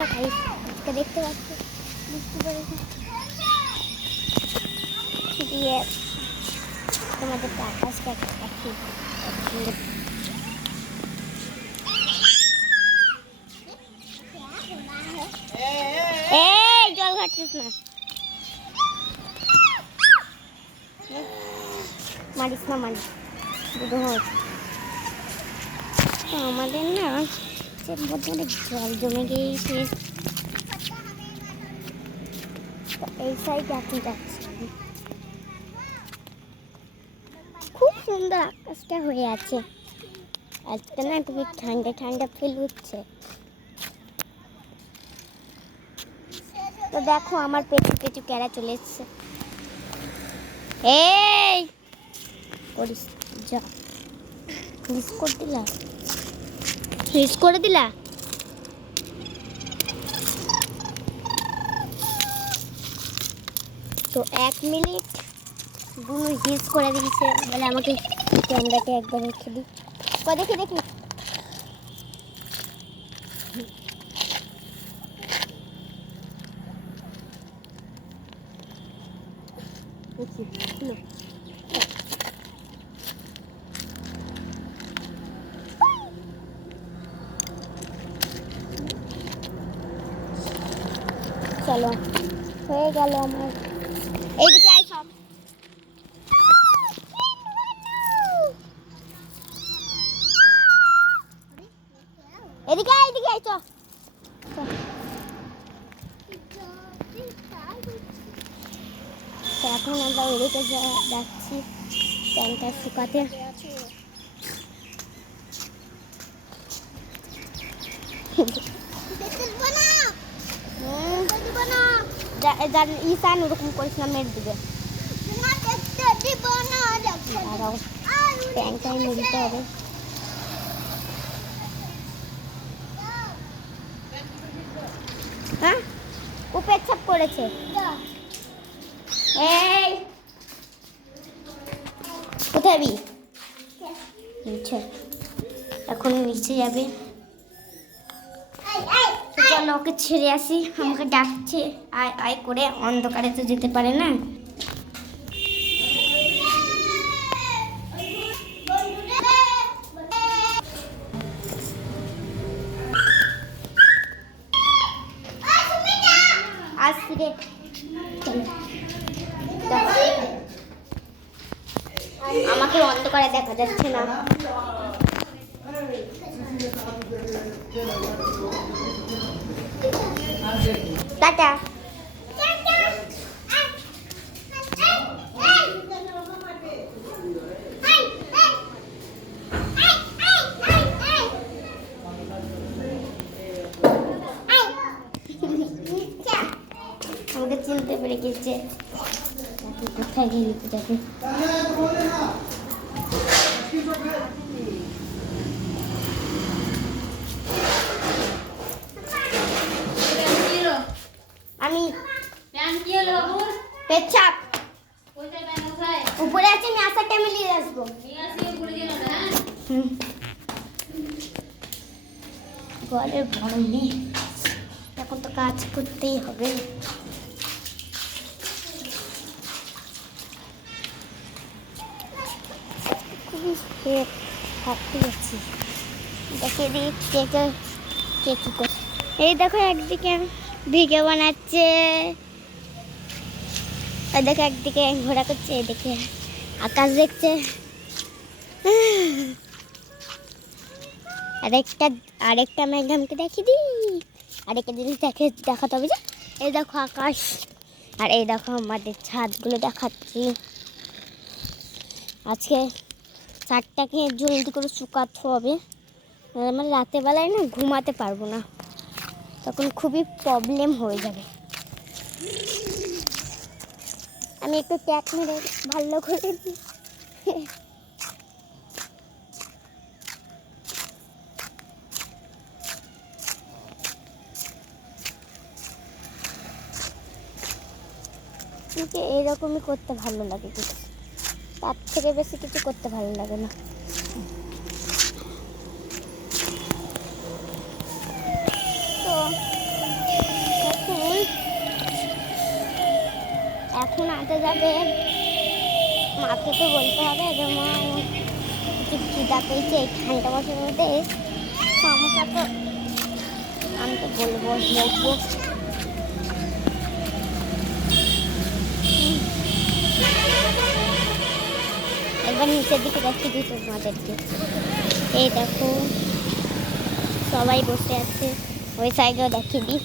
দেখতে পাচ্ছি বুঝতে পেরেছি দিয়ে তোমাদের আকাশটা একই জল ঘাটছিস না মারিস না মারিস দুটো হয়েছে তো আমাদের না বর্তমানে জল জমে গিয়েছে এই সাইডে এখন যাচ্ছি খুব সুন্দর আকাশটা হয়ে আছে আজকে না খুবই ঠান্ডা ঠান্ডা ফিল হচ্ছে তো দেখো আমার পেছু পেছু ক্যারা চলে এসছে এই করিস যা মিস করে দিলা মিস করে দিলা তো 1 মিনিট দুনো হিস করে দিয়েছে বলে আমাকে ক্যামেরাটা একবার রেখে দিই দেখি দেখি চলো হয়ে গেল আমার এইদিকে আয় সব এদিকে আয় চ এখন আমরা এদিকে যাচ্ছি প্যান্টটা শুকাতে ঈশান ওরকম করিস না মেরে দিবে প্যান্টটাই নিয়ে দিতে হবে হ্যাঁ ও পেচ্ছাপ করেছে এই কোথায় নিচে এখন নিচে যাবে চলো ওকে ছেড়ে আসি আমাকে ডাকছে আয় আয় করে অন্ধকারে তো যেতে পারে না আসছি রে আমাকে অন্ধকারে দেখা যাচ্ছে না টাটা আমাকে চিনতে পেরে গেছে কোথায় গিয়ে যাবে আমি পেচ্ছাপ উপরে আছে আমি আসার টাইমে নিয়ে আসবো ঘরে বড় নেই এখন তো কাজ করতেই হবে খুবই হ্যাপি আছি দেখে দিই কে কি করছে এই দেখো একদিকে ভিডিও বানাচ্ছে আর দেখো একদিকে ঘোরা করছে এদিকে আকাশ দেখছে আরেকটা ম্যাডামকে দেখিয়ে দিই আরেকটা জিনিস দেখাতে হবে যে এই দেখো আকাশ আর এই দেখো আমাদের ছাদগুলো দেখাচ্ছি আজকে ছাদটাকে জলদি করে শুকাতে হবে আমার রাতের বেলায় না ঘুমাতে পারবো না তখন খুবই প্রবলেম হয়ে যাবে আমি একটু ট্যাক মেরে ভালো করে দিই এরকমই করতে ভালো লাগে কিছু তার থেকে বেশি কিছু করতে ভালো লাগে না তো যখন আনতে যাবে মাকে তো বলতে হবে যে মা একটু খিদা পেয়েছে এই ঠান্ডা মাসের মধ্যে সমস্যা, তো আমি তো বলবো দেখবো। একবার নিচের দিকে দেখিয়ে দিই তোমাদেরকে। এই দেখো সবাই বসে আছে, ওই সাইডেও দেখিয়ে দিই।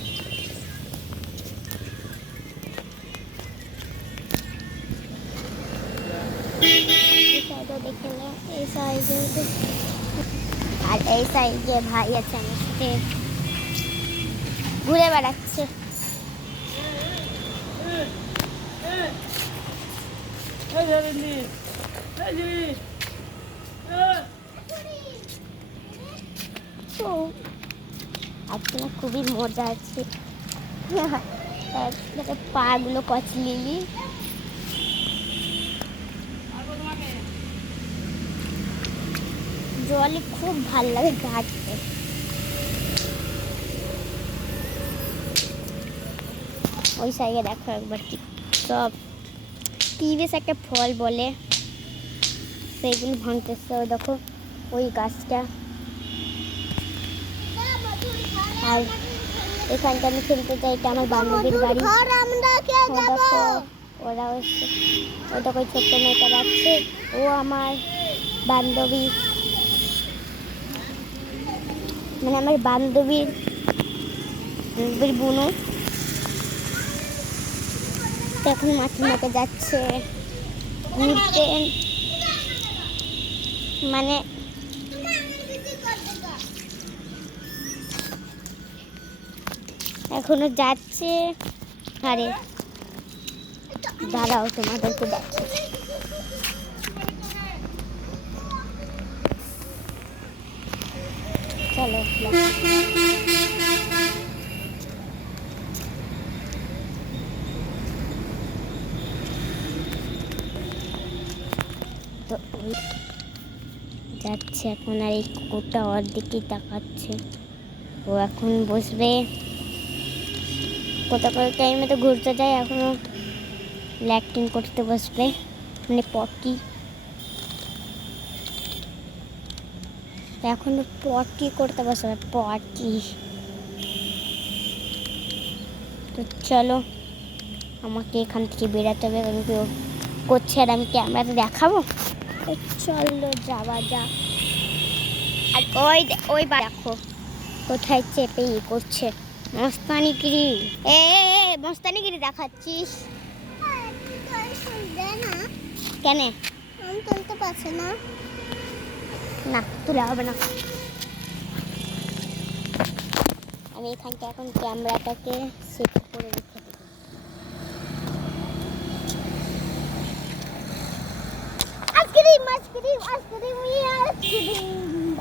দেখে নে এই সাইডে, আর এই সাইডে ভাই আছে আমার সাথে ঘুরে বেড়াচ্ছে। তো আজকে না খুবই মজা আছে, পা গুলো কচলিলি। জলে খুব ভাল লাগে ঘাটতে। ওই সাইডে দেখো একবার কি সব টিভিস একটা ফল বলে সেইগুলো ভাঙতেছে। ওই দেখো ওই গাছটা, আর এখানটা আমি খেলতে চাই, এটা আমার বান্ধবীর বাড়ি। দেখো ওরা হচ্ছে, ওই দেখো ছোট্ট মেয়েটা যাচ্ছে, ও আমার বান্ধবী, মানে আমার বান্ধবীর বোনও। এখন মাঠে মাঠে যাচ্ছে ঘুরতে, মানে এখনো যাচ্ছে। আরে দাঁড়াও তোমাদেরকে দেখি। চলো তো যাচ্ছে এখন, আর এই কুকুরটা ওর দিকেই তাকাচ্ছে। ও এখন বসবে, কোথাও টাইমে তো ঘুরতে যায়, এখনো ল্যাকটিং করতে বসবে, মানে পটি। এখন পটি করতে বসবে, পটি। তো চলো আমাকে এখান থেকে বেরাতে হবে, কারণ কি ও করছে আর আমি ক্যামেরাতে দেখাবো। তো চলো যাওয়া যাক। আর ওই ওই দেখো কোথায় চেপে ই করছে, মস্তানিগিরি। এ মস্তানিগিরি দেখাচ্ছিস কেন? আমি তুলতে পারছি না, না তুলে হবে না। আমি এখানটা এখন ক্যামেরাটাকে সেট করে রেখে দেব।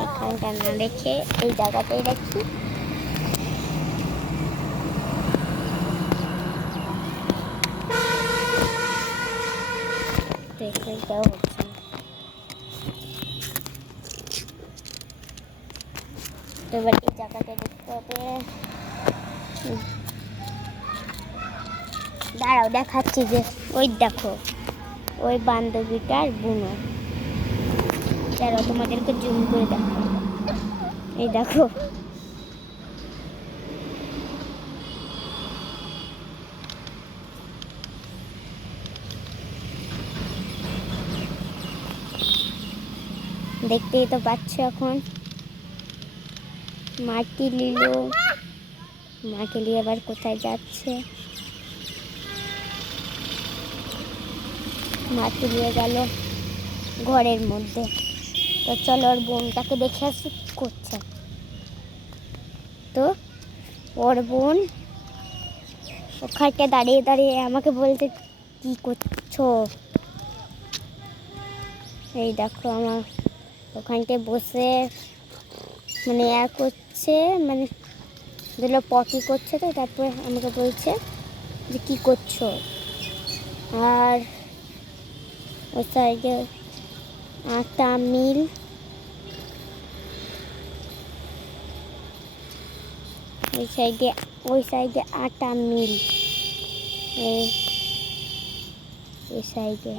এখানটা না রেখে এই জায়গাটাই রাখি। তো এখানটাও হচ্ছে না। তো এবার এই জায়গাটা দেখতে হবে, দাঁড়াও দেখাচ্ছি। যে ওই দেখো ওই বান্ধবীটার বুনো, দাঁড়াও তোমাদেরকে জুম করে দেখো। এই দেখো দেখতেই তো পাচ্ছ। এখন মাটি নিল, মাটি নিয়ে আবার কোথায় যাচ্ছে, মাটি নিয়ে গেল ঘরের মধ্যে। তো চলো ওর বোনটাকে দেখে আসি কি করছে। তো ওর বোন ওখানটা দাঁড়িয়ে দাঁড়িয়ে আমাকে বলতে কি করছো। এই দেখো আমার ওখানটায় বসে মানে করছে, মানে যেগুলো পটি করছে। তো তারপরে আমাকে বলছে যে কি করছো। আর ওই সাইডে আটা মিল, ওই সাইডে আটা মিল। এই সাইডে।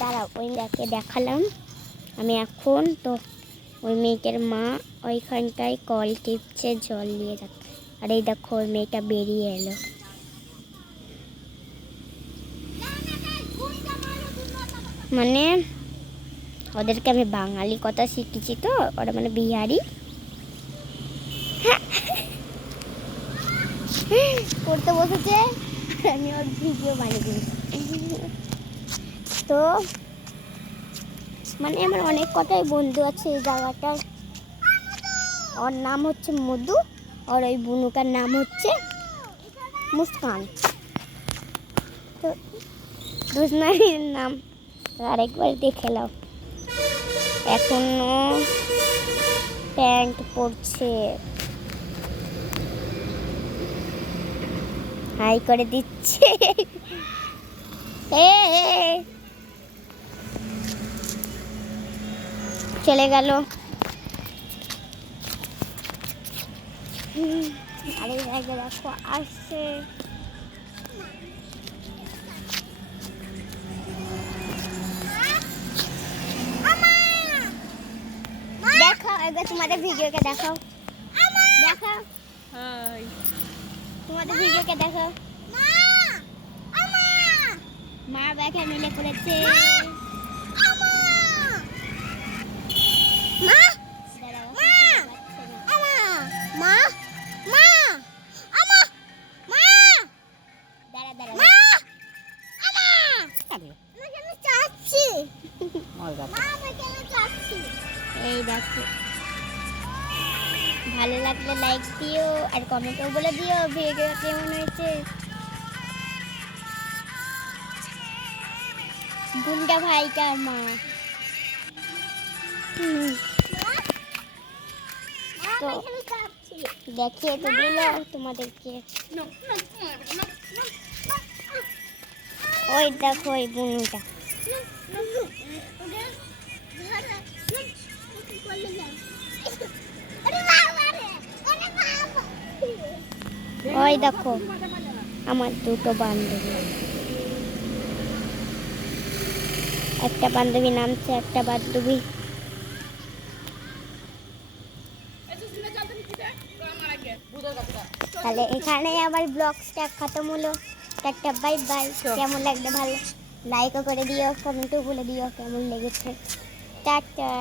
দাঁড়াও, ওই মেয়েকে দেখালাম আমি এখন। তো ওই মেয়েটার মা ওইখানটায় কল টিপছে, জল নিয়ে যাচ্ছে। আর এই দেখো ওই মেয়েটা বেরিয়ে এলো। মানে ওদেরকে আমি বাঙালি কথা শিখেছি, তো ওরা মানে বিহারি পড়তে বসেছে, আমি ওর ভিডিও বানিয়ে দিয়েছি। তো মানে আমার অনেক কথাই বন্ধু আছে এই জায়গাটার। ওর নাম হচ্ছে মধু, আর ওই বুনুকার নাম হচ্ছে মুস্কান। তো দুজনের নাম আরেকবার দেখে নাও। এখনো প্যান্ট পরছে, হাই করে দিচ্ছে। চলে গেল। আরে জায়গা দেখো আসছে। দেখো এবার তোমাদের ভিডিওকে দেখাও, দেখাও তোমাদের ভিডিওকে দেখো। মা ব্যাগে মিলে করেছে। এই দেখো, ভালো লাগলে লাইক দিও আর কমেন্টও বলে দিও ভিডিও কেমন হয়েছে। গুন্ডা ভাইটা মা তো দেখিয়ে তো দিল তোমাদেরকে। ওই দেখো ওই বুনুটা, ওই দেখো আমার দুটো বান্ধবী, একটা বান্ধবী নামছে, একটা বান্ধবী। তাহলে এখানে আমার ব্লগসটা খতম হলো। একটা বাই বাই। কেমন লাগলো ভালো লাইকও করে দিও, কমেন্টও বলে দিও কেমন লেগেছে। টাটা।